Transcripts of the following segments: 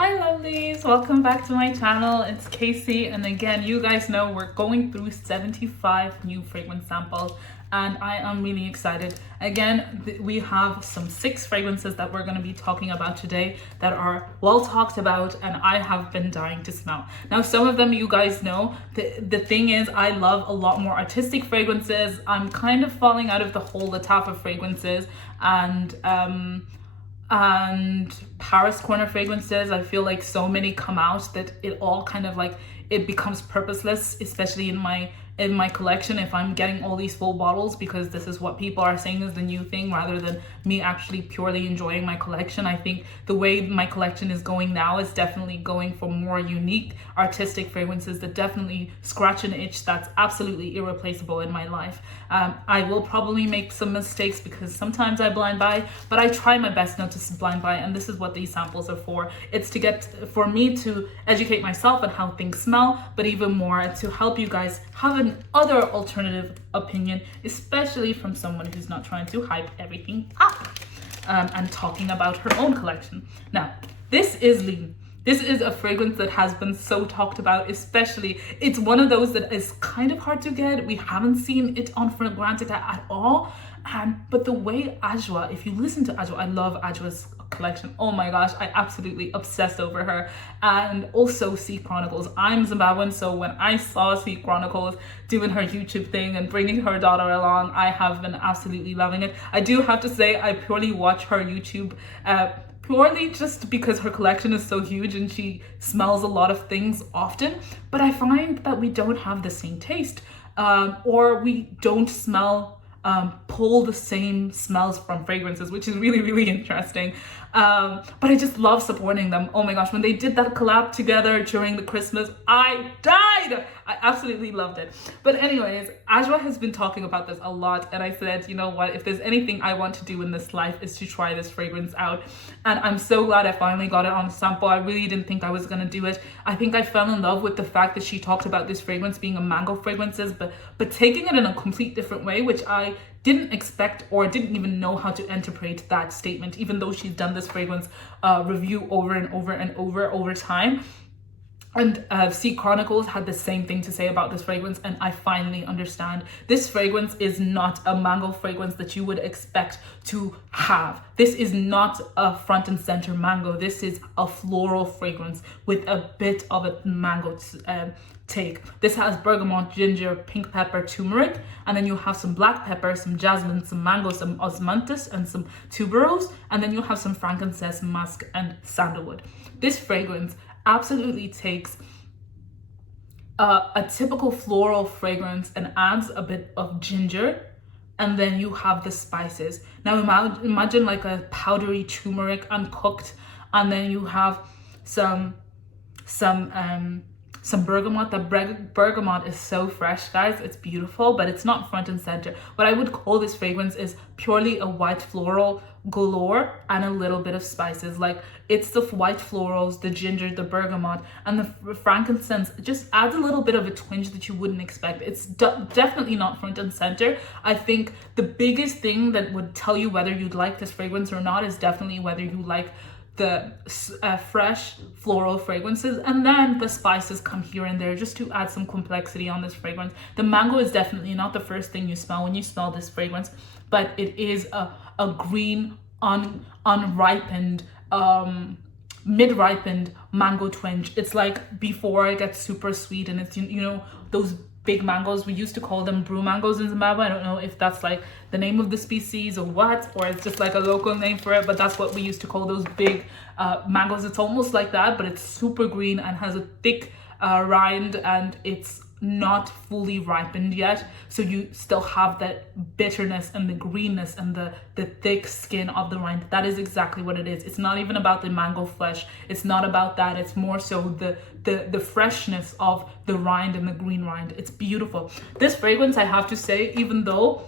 Hi lovelies, welcome back to my channel. It's Casey, and again, you guys know we're going through 75 new fragrance samples and I am really excited. Again, we have some 6 fragrances that we're going to be talking about today that are well talked about and I have been dying to smell. Now, some of them you guys know. The thing is, I love a lot more artistic fragrances. I'm kind of falling out of the whole Lattafa fragrances and Paris corner fragrances. I feel like so many come out that it all kind of like it becomes purposeless, especially in my collection if I'm getting all these full bottles, because this is what people are saying is the new thing rather than me actually purely enjoying my collection. I think the way my collection is going now is definitely going for more unique artistic fragrances that definitely scratch an itch that's absolutely irreplaceable in my life. I will probably make some mistakes because sometimes I blind buy, but I try my best not to blind buy, and this is what these samples are for. It's for me to educate myself on how things smell, but even more to help you guys have an other alternative opinion, especially from someone who's not trying to hype everything up and talking about her own collection. Now, this is Lean. This is a fragrance that has been so talked about, especially it's one of those that is kind of hard to get. We haven't seen it on Fragrantica at all. But the way Adjoa, if you listen to Adjoa, I love Adjoa's collection. Oh my gosh, I absolutely obsessed over her. And also Sea Chronicles. I'm Zimbabwean, so when I saw Sea Chronicles doing her YouTube thing and bringing her daughter along, I have been absolutely loving it. I do have to say, I purely watch her YouTube purely just because her collection is so huge and she smells a lot of things often, but I find that we don't have the same taste, or we don't pull the same smells from fragrances, which is really interesting. But I just love supporting them. Oh my gosh, when they did that collab together during the Christmas, I died. I absolutely loved it. But anyways, Adjoa has been talking about this a lot, and I said, you know what, if there's anything I want to do in this life is to try this fragrance out. And I'm so glad I finally got it on a sample. I really didn't think I was gonna do it. I think I fell in love with the fact that she talked about this fragrance being a mango fragrances, but taking it in a complete different way, which I didn't expect or didn't even know how to interpret that statement, even though she's done this fragrance review over and over time. And Sea Chronicles had the same thing to say about this fragrance, and I finally understand. This fragrance is not a mango fragrance that you would expect to have. This is not a front and center mango. This is a floral fragrance with a bit of a mango take. This has bergamot, ginger, pink pepper, turmeric, and then you have some black pepper, some jasmine, some mango, some osmanthus, and some tuberose, and then you have some frankincense, musk, and sandalwood. This fragrance absolutely takes a typical floral fragrance and adds a bit of ginger, and then you have the spices. Now imagine like a powdery turmeric uncooked, and then you have some bergamot. The bergamot is so fresh, guys. It's beautiful, but it's not front and center. What I would call this fragrance is purely a white floral galore and a little bit of spices. Like, it's the white florals, the ginger, the bergamot, and the frankincense. It just adds a little bit of a twinge that you wouldn't expect. It's definitely not front and center. I think the biggest thing that would tell you whether you'd like this fragrance or not is definitely whether you like the fresh floral fragrances, and then the spices come here and there just to add some complexity on this fragrance. The mango is definitely not the first thing you smell when you smell this fragrance, but it is a green unripened mid-ripened mango twinge. It's like before it gets super sweet, and it's, you know, those big mangoes. We used to call them brew mangoes in Zimbabwe. I don't know if that's like the name of the species or what, or it's just like a local name for it, but that's what we used to call those big mangoes. It's almost like that, but it's super green and has a thick rind, and it's not fully ripened yet, so you still have that bitterness and the greenness and the thick skin of the rind. That is exactly what it is. It's not even about the mango flesh. It's not about that. It's more so the freshness of the rind and the green rind. It's beautiful. This fragrance, I have to say, even though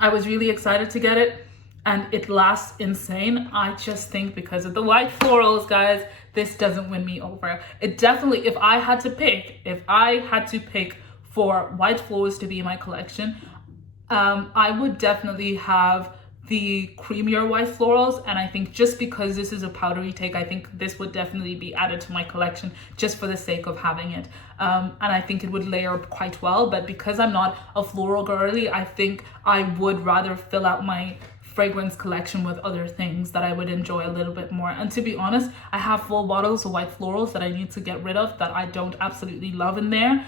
I was really excited to get it and it lasts insane, I just think because of the white florals, guys, this doesn't win me over. It definitely, if I had to pick for white florals to be in my collection, I would definitely have the creamier white florals, and I think just because this is a powdery take, I think this would definitely be added to my collection just for the sake of having it. And I think it would layer up quite well, but because I'm not a floral girly, I think I would rather fill out my fragrance collection with other things that I would enjoy a little bit more. And to be honest, I have full bottles of white florals that I need to get rid of that I don't absolutely love in there,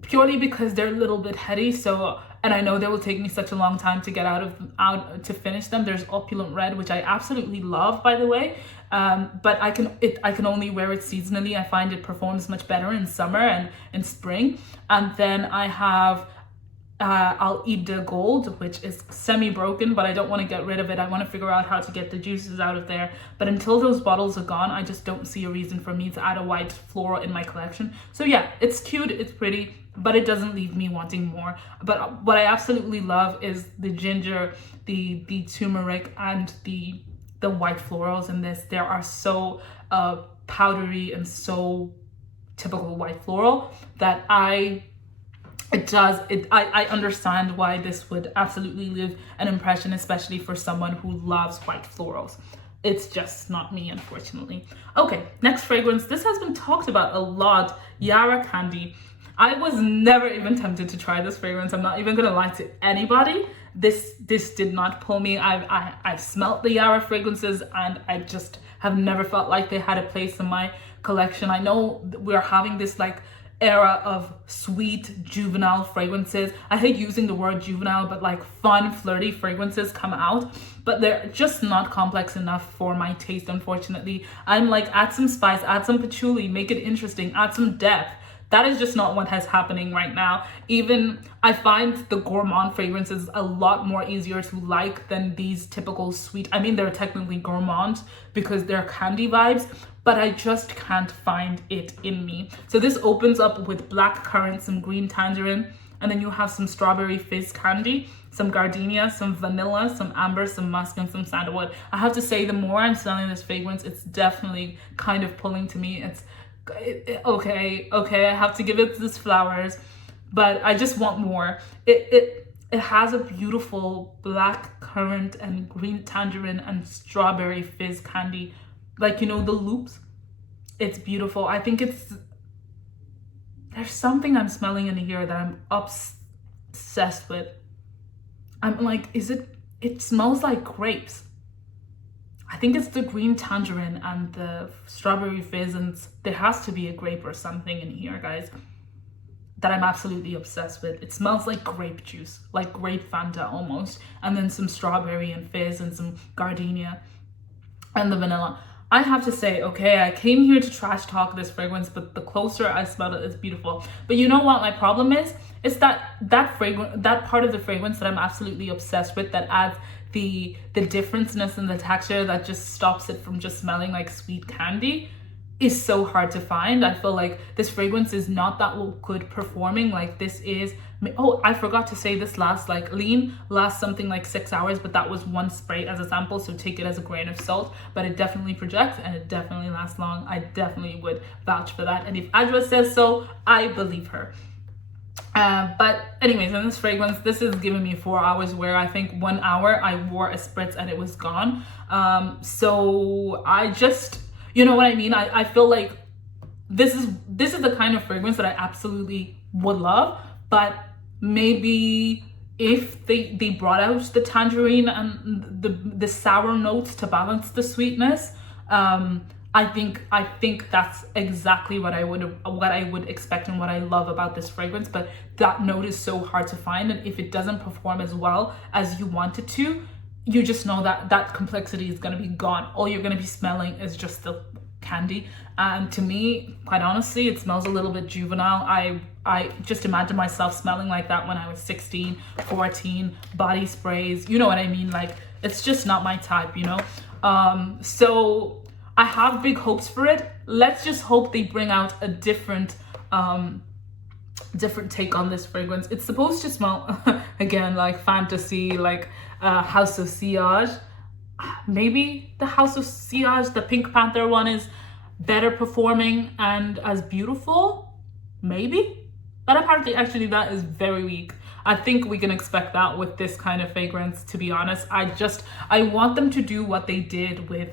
purely because they're a little bit heady. So, and I know they will take me such a long time to get out to finish them. There's Opulent Red, which I absolutely love, by the way, but I can only wear it seasonally. I find it performs much better in summer and in spring. And then I have Al'Eau de Gold, which is semi-broken, but I don't want to get rid of it. I want to figure out how to get the juices out of there. But until those bottles are gone, I just don't see a reason for me to add a white floral in my collection. So yeah, it's cute, it's pretty, but it doesn't leave me wanting more. But what I absolutely love is the ginger, the turmeric, and the white florals in this. They are so powdery and so typical white floral that I understand why this would absolutely leave an impression, especially for someone who loves white florals. It's just not me, unfortunately. Okay, next fragrance. This has been talked about a lot. Yara Candy. I was never even tempted to try this fragrance. I'm not even gonna lie to anybody. This did not pull me. I've smelt the Yara fragrances and I just have never felt like they had a place in my collection. I know we're having this like era of sweet juvenile fragrances. I hate using the word juvenile, but like fun, flirty fragrances come out, but they're just not complex enough for my taste, unfortunately. I'm like, add some spice, add some patchouli, make it interesting, add some depth. That is just not what is happening right now. Even I find the gourmand fragrances a lot more easier to like than these typical sweet. I mean, they're technically gourmand because they're candy vibes, but I just can't find it in me. So this opens up with black currant, some green tangerine, and then you have some strawberry fizz candy, some gardenia, some vanilla, some amber, some musk, and some sandalwood. I have to say, the more I'm smelling this fragrance, it's definitely kind of pulling to me. Okay, I have to give it this flowers, but I just want more. It has a beautiful black currant and green tangerine and strawberry fizz candy, like, you know, the loops. It's beautiful. I think there's something I'm smelling in here that I'm obsessed with. I'm like, it smells like grapes. I think it's the green tangerine and the strawberry fizz, and there has to be a grape or something in here, guys, that I'm absolutely obsessed with. It smells like grape juice, like grape Fanta almost, and then some strawberry and fizz and some gardenia and the vanilla. I have to say, okay, I came here to trash talk this fragrance, but the closer I smell it, it's beautiful. But you know what my problem is? It's that fragrance, that part of the fragrance that I'm absolutely obsessed with, that adds the differenceness in the texture, that just stops it from just smelling like sweet candy, is so hard to find. I feel like this fragrance is not that good performing. Like, this is, oh, I forgot to say, this lasts like lean lasts something like 6 hours, but that was one spray as a sample, so take it as a grain of salt. But it definitely projects and it definitely lasts long. I definitely would vouch for that, and if Adwoa says so, I believe her. But anyways, in this fragrance, this is giving me 4 hours, where I think 1 hour I wore a spritz and it was gone. So I just, you know what I mean? I feel like this is the kind of fragrance that I absolutely would love, but maybe if they brought out the tangerine and the sour notes to balance the sweetness, I think that's exactly what I would expect and what I love about this fragrance. But that note is so hard to find, and if it doesn't perform as well as you want it to, you just know that complexity is going to be gone. All you're going to be smelling is just the candy. And to me, quite honestly, it smells a little bit juvenile. I just imagine myself smelling like that when I was 16, 14, body sprays, you know what I mean? Like, it's just not my type, you know? So I have big hopes for it. Let's just hope they bring out a different take on this fragrance. It's supposed to smell again like fantasy, like House of Sillage. Maybe the House of Sillage, the Pink Panther one, is better performing and as beautiful, maybe. But apparently, actually, that is very weak. I think we can expect that with this kind of fragrance, to be honest. I want them to do what they did with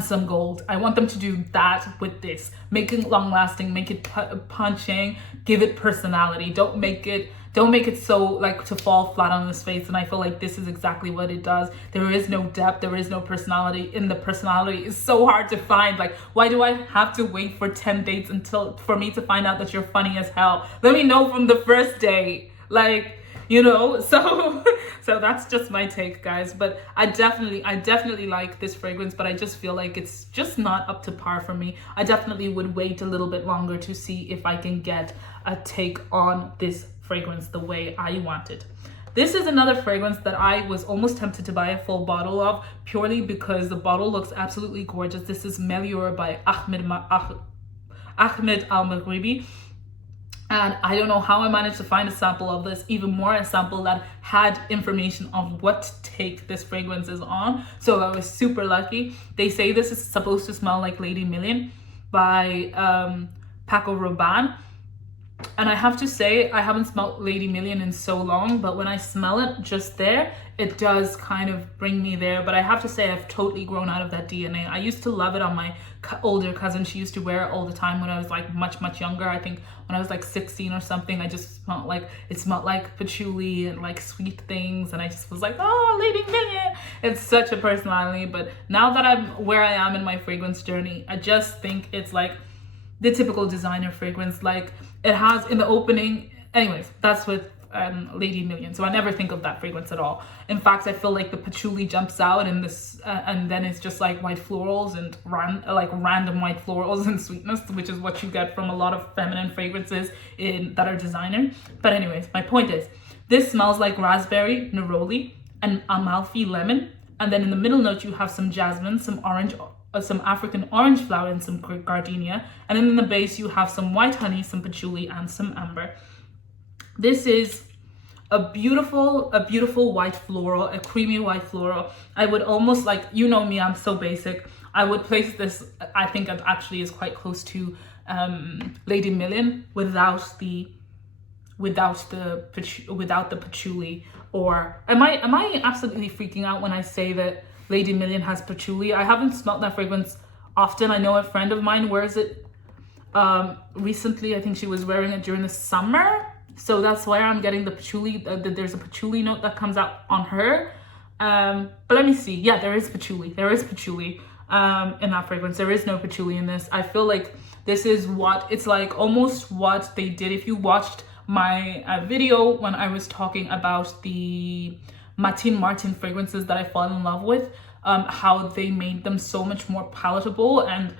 Some Gold. I want them to do that with this. Make it long lasting, make it punching, give it personality. Don't make it so like to fall flat on his face. And I feel like this is exactly what it does. There is no depth, there is no personality, and the personality is so hard to find. Like, why do I have to wait for 10 dates for me to find out that you're funny as hell? Let me know from the first date. Like, you know, so that's just my take, guys. But I definitely like this fragrance, but I just feel like it's just not up to par for me. I definitely would wait a little bit longer to see if I can get a take on this fragrance the way I want it. This is another fragrance that I was almost tempted to buy a full bottle of, purely because the bottle looks absolutely gorgeous. This is Melior by Ahmed Al-Maghribi. And I don't know how I managed to find a sample of this, even more a sample that had information on what take this fragrance is on. So I was super lucky. They say this is supposed to smell like Lady Million by Paco Rabanne. And I have to say, I haven't smelled Lady Million in so long, but when I smell it just there, it does kind of bring me there. But I have to say, I've totally grown out of that DNA. I used to love it on my older cousin. She used to wear it all the time when I was like much younger. I think when I was like 16 or something, I just smelled like, it smelled like patchouli and like sweet things. And I just was like, oh, Lady Million. It's such a personality. But now that I'm where I am in my fragrance journey, I just think it's like the typical designer fragrance. Like, it has in the opening, anyways, that's with Lady Million. So I never think of that fragrance at all. In fact, I feel like the patchouli jumps out in this, and then it's just like white florals and random white florals and sweetness, which is what you get from a lot of feminine fragrances that are designer. But anyways, my point is, this smells like raspberry, neroli, and Amalfi lemon. And then in the middle note, you have some jasmine, some orange, some African orange flower, and some gardenia. And then in the base, you have some white honey, some patchouli, and some amber. This is a beautiful white floral, a creamy white floral. I would almost, like, you know me, I'm so basic. I would place this, I think it actually is quite close to Lady Million without the patchouli. Or am I absolutely freaking out when I say that Lady Million has patchouli? I haven't smelled that fragrance often. I know a friend of mine wears it recently. I think she was wearing it during the summer. So that's why I'm getting the patchouli. There's a patchouli note that comes out on her. But let me see. Yeah, there is patchouli. There is patchouli in that fragrance. There is no patchouli in this. I feel like this is it's like almost what they did. If you watched my video when I was talking about the Martin Martin fragrances that I fall in love with, how they made them so much more palatable and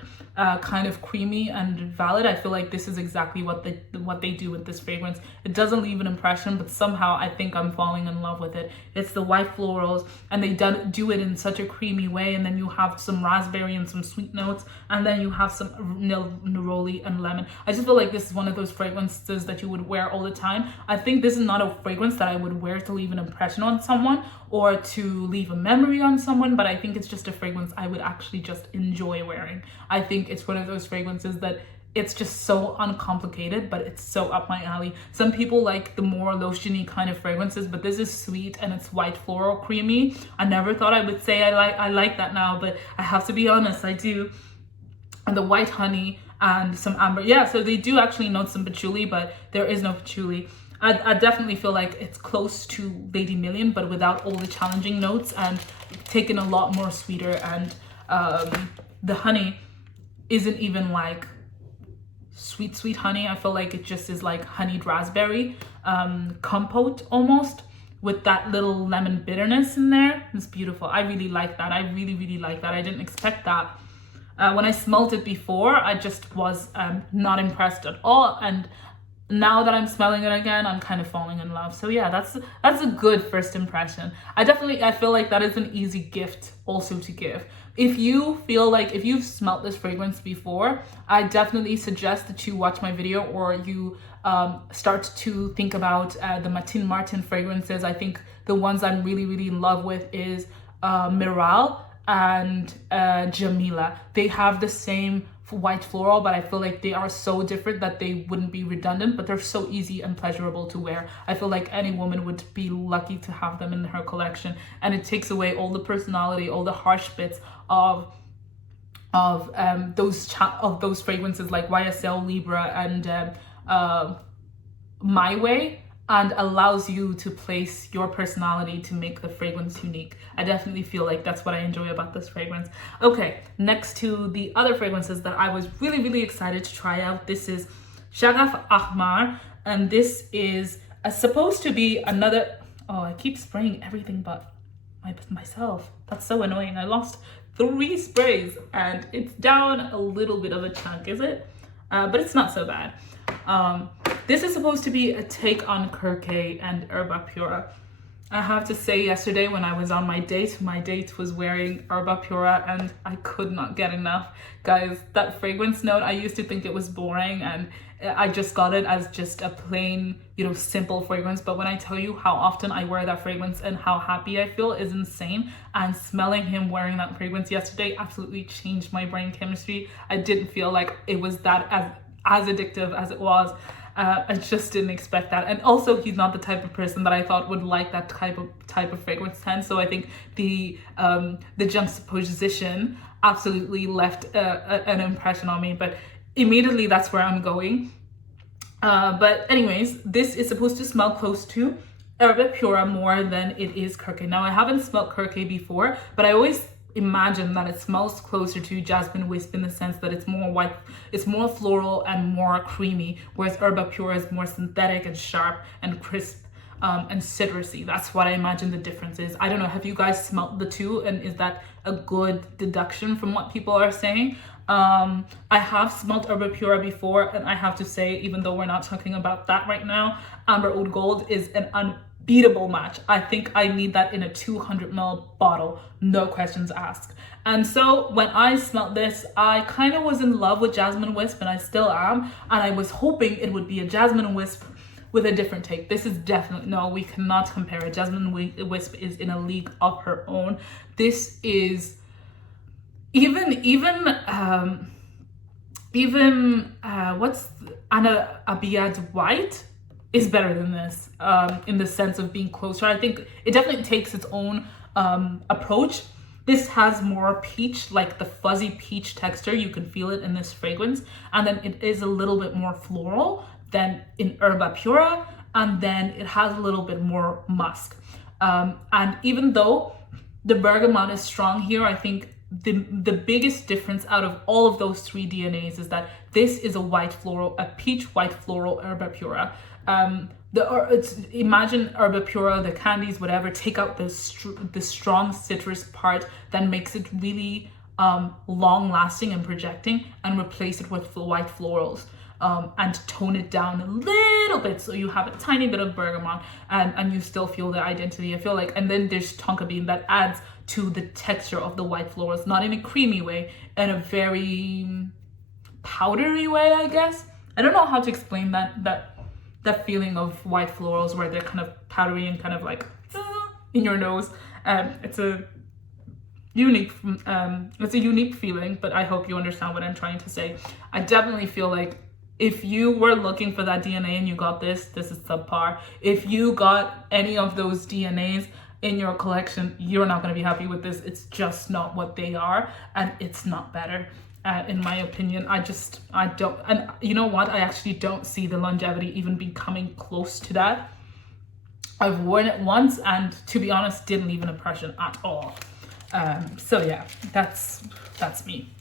kind of creamy and valid. I feel like this is exactly what they do with this fragrance. It doesn't leave an impression, but somehow I think I'm falling in love with it. It's the white florals, and they do it in such a creamy way, and then you have some raspberry and some sweet notes, and then you have some neroli and lemon. I just feel like this is one of those fragrances that you would wear all the time. I think this is not a fragrance that I would wear to leave an impression on someone or to leave a memory on someone, but I think it's just a fragrance I would actually just enjoy wearing. I think it's one of those fragrances that it's just so uncomplicated, but it's so up my alley. Some people like the more lotiony kind of fragrances, but this is sweet and it's white floral creamy. I never thought I would say I like that now, but I have to be honest, I do. And the white honey and some amber. Yeah, so they do actually note some patchouli, but there is no patchouli. I definitely feel like it's close to Lady Million, but without all the challenging notes and taken a lot more sweeter. And the honey isn't even like sweet honey. I feel like it just is like honeyed raspberry compote almost, with that little lemon bitterness in there. It's beautiful. I really like that. I really like that. I didn't expect that. When I smelled it before, I just was not impressed at all. And now that I'm smelling it again, I'm kind of falling in love. So yeah, that's a good first impression. I feel like that is an easy gift also to give. If you feel like, if you've smelt this fragrance before, I definitely suggest that you watch my video, or you start to think about the Martin Martin fragrances. I think the ones I'm really in love with is Miral and Jamila. They have the same white floral, but I feel like they are so different that they wouldn't be redundant, but they're so easy and pleasurable to wear. I feel like any woman would be lucky to have them in her collection, and it takes away all the personality, all the harsh bits of those fragrances like YSL Libra and My Way, and allows you to place your personality to make the fragrance unique. I definitely feel like that's what I enjoy about this fragrance. Okay, next to the other fragrances that I was really excited to try out, this is Shagaf Ahmar, and this is supposed to be another, oh, I keep spraying everything but myself. That's so annoying. I lost 3 sprays and it's down a little bit of a chunk, is it? But it's not so bad. This is supposed to be a take on Kirke and Herba Pura. I have to say, yesterday when I was on my date was wearing Herba Pura and I could not get enough. Guys, that fragrance note, I used to think it was boring and I just got it as just a plain, simple fragrance. But when I tell you how often I wear that fragrance and how happy I feel is insane. And smelling him wearing that fragrance yesterday absolutely changed my brain chemistry. I didn't feel like it was that as addictive as it was. I just didn't expect that. And also, he's not the type of person that I thought would like that type of fragrance scent. So I think the juxtaposition absolutely left an impression on me. But immediately that's where I'm going. But anyways, this is supposed to smell close to Herba Pura more than it is Kirke. Now, I haven't smelled Kirke before, but I always imagine that it smells closer to Jasmine Wisp in the sense that it's more white, it's more floral and more creamy, whereas Herba Pura is more synthetic and sharp and crisp and citrusy. That's what I imagine the difference is. I don't know, have you guys smelled the two, and is that a good deduction from what people are saying? I have smelled Herba Pura before, and I have to say, even though we're not talking about that right now, Amber Oud Gold is an unbeatable match. I think I need that in a 200 ml bottle, no questions asked. And so when I smelled this, I kind of was in love with Jasmine Wisp, and I still am, and I was hoping it would be a Jasmine Wisp with a different take. This is definitely, no, we cannot compare it. Jasmine Wisp is in a league of her own. This is even what's Anna Abiyad White is better than this in the sense of being closer. I think it definitely takes its own approach. This has more peach, like the fuzzy peach texture. You can feel it in this fragrance. And then it is a little bit more floral than in Herba Pura. And then it has a little bit more musk. And even though the bergamot is strong here, I think the biggest difference out of all of those 3 DNAs is that this is a white floral, a peach white floral Herba Pura. Imagine Herba Pura, the candies, whatever, take out the strong citrus part that makes it really long lasting and projecting, and replace it with white florals. And tone it down a little bit so you have a tiny bit of bergamot and you still feel the identity. I feel like, and then there's tonka bean that adds to the texture of the white florals, not in a creamy way, in a very powdery way, I guess. I don't know how to explain that feeling of white florals where they're kind of powdery and kind of like in your nose. It's a unique feeling, but I hope you understand what I'm trying to say. I definitely feel like if you were looking for that DNA and you got this is subpar. If you got any of those DNAs in your collection, you're not going to be happy with this. It's just not what they are, and it's not better. In my opinion, I don't, and you know what? I actually don't see the longevity even be coming close to that. I've worn it once, and to be honest, didn't leave an impression at all. So yeah, that's me.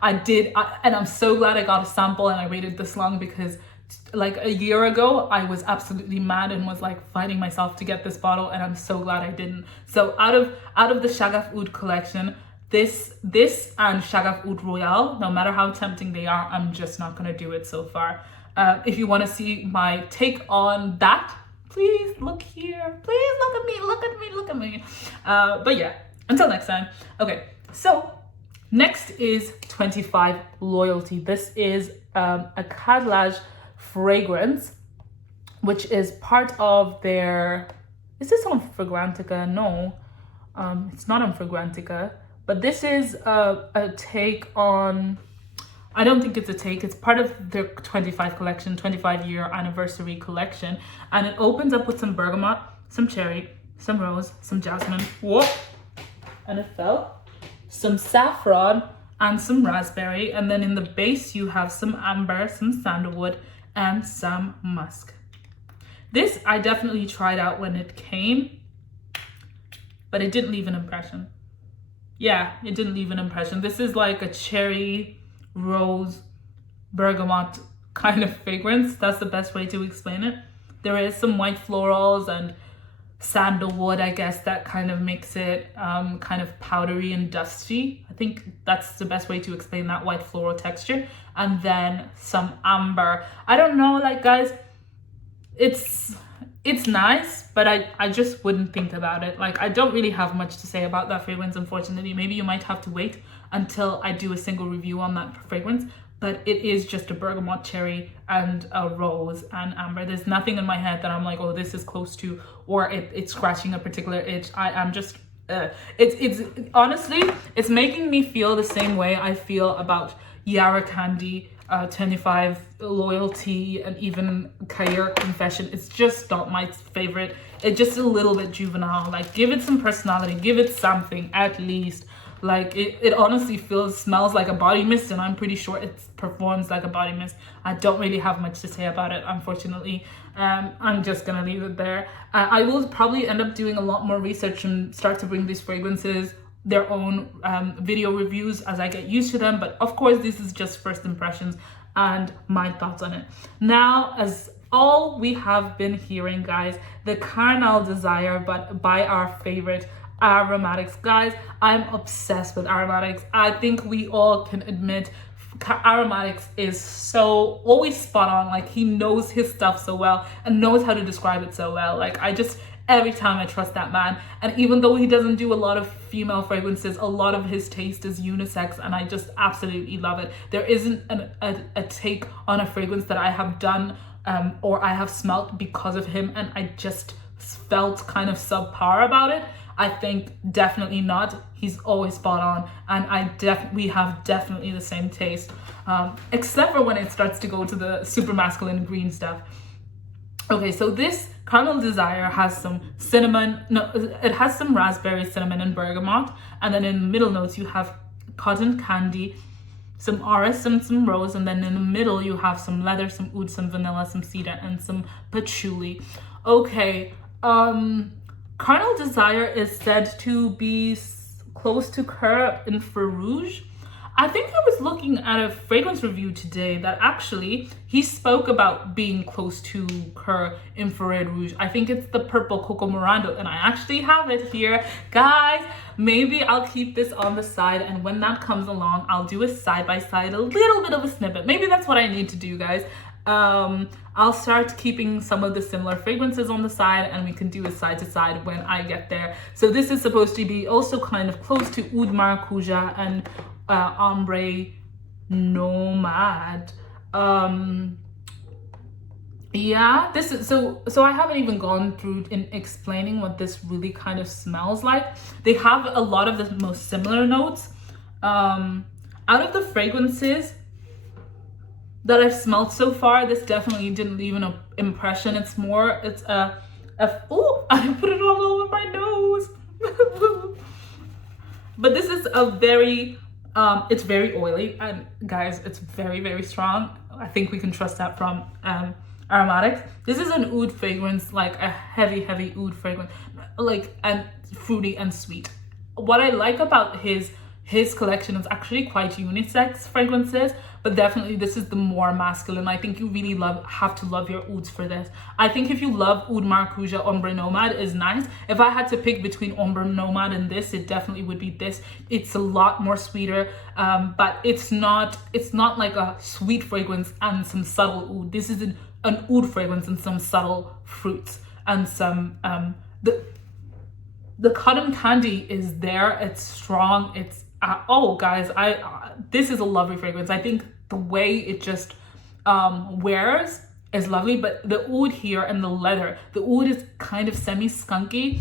And I'm so glad I got a sample and I waited this long, because like a year ago, I was absolutely mad and was like fighting myself to get this bottle, and I'm so glad I didn't. So out of the Shagaf Oud collection, this and Shagaf Oud Royale, no matter how tempting they are, I'm just not gonna do it so far. If you want to see my take on that, please look here. Please look at me. But yeah, until next time. Okay, so next is 25 Loyalty. This is a Cadlage fragrance, which is part of their, is this on Fragrantica? No, it's not on Fragrantica, But this is a take on, I don't think it's a take, it's part of their 25-year anniversary collection. And it opens up with some bergamot, some cherry, some rose, some jasmine, whoop, and it fell, some saffron, and some raspberry. And then in the base, you have some amber, some sandalwood, and some musk. This I definitely tried out when it came, but it didn't leave an impression. Yeah, it didn't leave an impression. This is like a cherry, rose, bergamot kind of fragrance. That's the best way to explain it. There is some white florals and sandalwood, I guess, that kind of makes it kind of powdery and dusty. I think that's the best way to explain that white floral texture. And then some amber. I don't know, like, guys, it's nice, but I just wouldn't think about it. Like, I don't really have much to say about that fragrance, unfortunately. Maybe you might have to wait until I do a single review on that fragrance, but it is just a bergamot, cherry, and a rose and amber. There's nothing in my head that I'm like, oh, this is close to, or it's scratching a particular itch. I am just it's honestly, it's making me feel the same way I feel about Yara Candy, 25 Loyalty, and even Cahiers Confession. It's just not my favorite. It's just a little bit juvenile. Like, give it some personality, give it something at least. Like, it honestly smells like a body mist, and I'm pretty sure it performs like a body mist. I don't really have much to say about it, unfortunately. I'm just gonna leave it there. I will probably end up doing a lot more research and start to bring these fragrances their own video reviews as I get used to them. But of course, this is just first impressions and my thoughts on it. Now, as all we have been hearing, guys, the Carnal Desire, but by our favorite Aromatics. Guys, I'm obsessed with Aromatics. I think we all can admit Aromatics is so always spot on. Like, he knows his stuff so well and knows how to describe it so well. Like, every time I trust that man. And even though he doesn't do a lot of female fragrances, a lot of his taste is unisex, and I just absolutely love it. There isn't a take on a fragrance that I have done or I have smelt because of him and I just felt kind of subpar about it. I think definitely not. He's always spot on, and we have definitely the same taste, except for when it starts to go to the super masculine green stuff. Okay, so this Carnal Desire has some cinnamon, no, it has some raspberry, cinnamon, and bergamot, and then in the middle notes you have cotton candy, some orris, and some rose, and then in the middle you have some leather, some oud, some vanilla, some cedar, and some patchouli. Okay, Carnal Desire is said to be close to Coeur Infrarouge. I think I was looking at a fragrance review today that actually he spoke about being close to Coeur Infrarouge. I think it's the purple Coco Morando, and I actually have it here. Guys, maybe I'll keep this on the side, and when that comes along, I'll do a side-by-side, a little bit of a snippet. Maybe that's what I need to do, guys. I'll start keeping some of the similar fragrances on the side, and we can do a side to side when I get there. So this is supposed to be also kind of close to Oud Maracuja and Ombre Nomad. Yeah, this is so I haven't even gone through in explaining what this really kind of smells like. They have a lot of the most similar notes. Out of the fragrances that I've smelled so far, this definitely didn't leave an impression. It's a oh, I put it all over my nose. But this is a very it's very oily, and guys, it's very, very strong. I think we can trust that from Aromatics. This is an oud fragrance, like a heavy oud fragrance, like, and fruity and sweet. What I like about his collection is actually quite unisex fragrances, but definitely this is the more masculine. I think you really have to love your ouds for this. I think if you love Oud Maracuja, Ombre Nomad is nice. If I had to pick between Ombre Nomad and this, it definitely would be this. It's a lot more sweeter, but it's not like a sweet fragrance and some subtle oud. This is an oud fragrance and some subtle fruits and some the cotton candy is there. It's strong. It's oh, guys, this is a lovely fragrance. I think the way it just wears is lovely, but the oud here and the leather, the oud is kind of semi-skunky,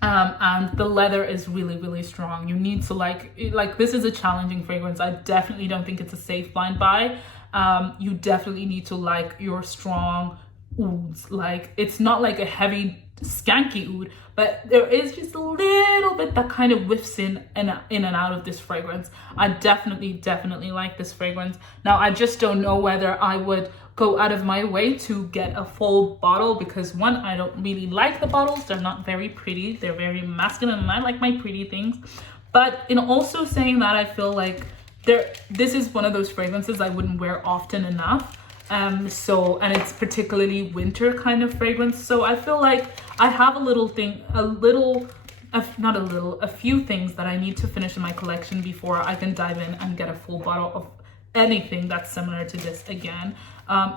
And the leather is really strong. You need to like this is a challenging fragrance. I definitely don't think it's a safe blind buy. You definitely need to like your strong ouds. Like it's not like a heavy skanky oud, but there is just a little bit that kind of whiffs in and out of this fragrance. I definitely like this fragrance. Now I just don't know whether I would go out of my way to get a full bottle, because one, I don't really like the bottles. They're not very pretty. They're very masculine and I like my pretty things. But in also saying that, I feel like this is one of those fragrances I wouldn't wear often enough. And it's particularly winter kind of fragrance. So I feel like I have a few things that I need to finish in my collection before I can dive in and get a full bottle of anything that's similar to this again.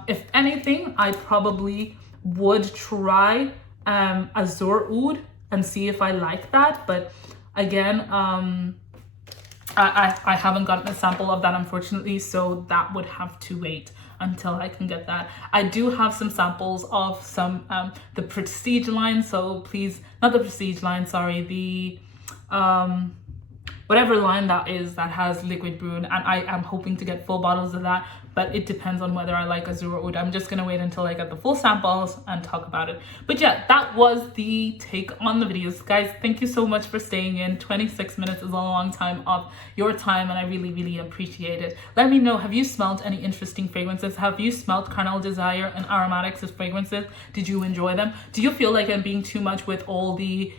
If anything, I probably would try Azure Oud and see if I like that. But again, I haven't gotten a sample of that, unfortunately, so that would have to wait until I can get that. I do have some samples of some the Prestige line, so please, not the Prestige line, sorry, the whatever line that is that has Liquid Brune, and I am hoping to get full bottles of that, but it depends on whether I like Azure Oud. I'm just gonna wait until I get the full samples and talk about it. But yeah, that was the take on the videos. Guys, thank you so much for staying in. 26 minutes is a long time of your time, and I really appreciate it. Let me know, have you smelled any interesting fragrances? Have you smelled Carnal Desire and Aromatics as fragrances? Did you enjoy them? Do you feel like I'm being too much with all the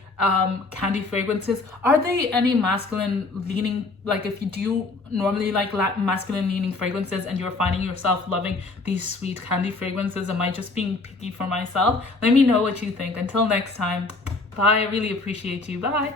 candy fragrances? Are they any masculine leaning? Like, if you do normally like masculine leaning fragrances and you're finding yourself loving these sweet candy fragrances, am I just being picky for myself? Let me know what you think. Until next time, bye. I really appreciate you. Bye.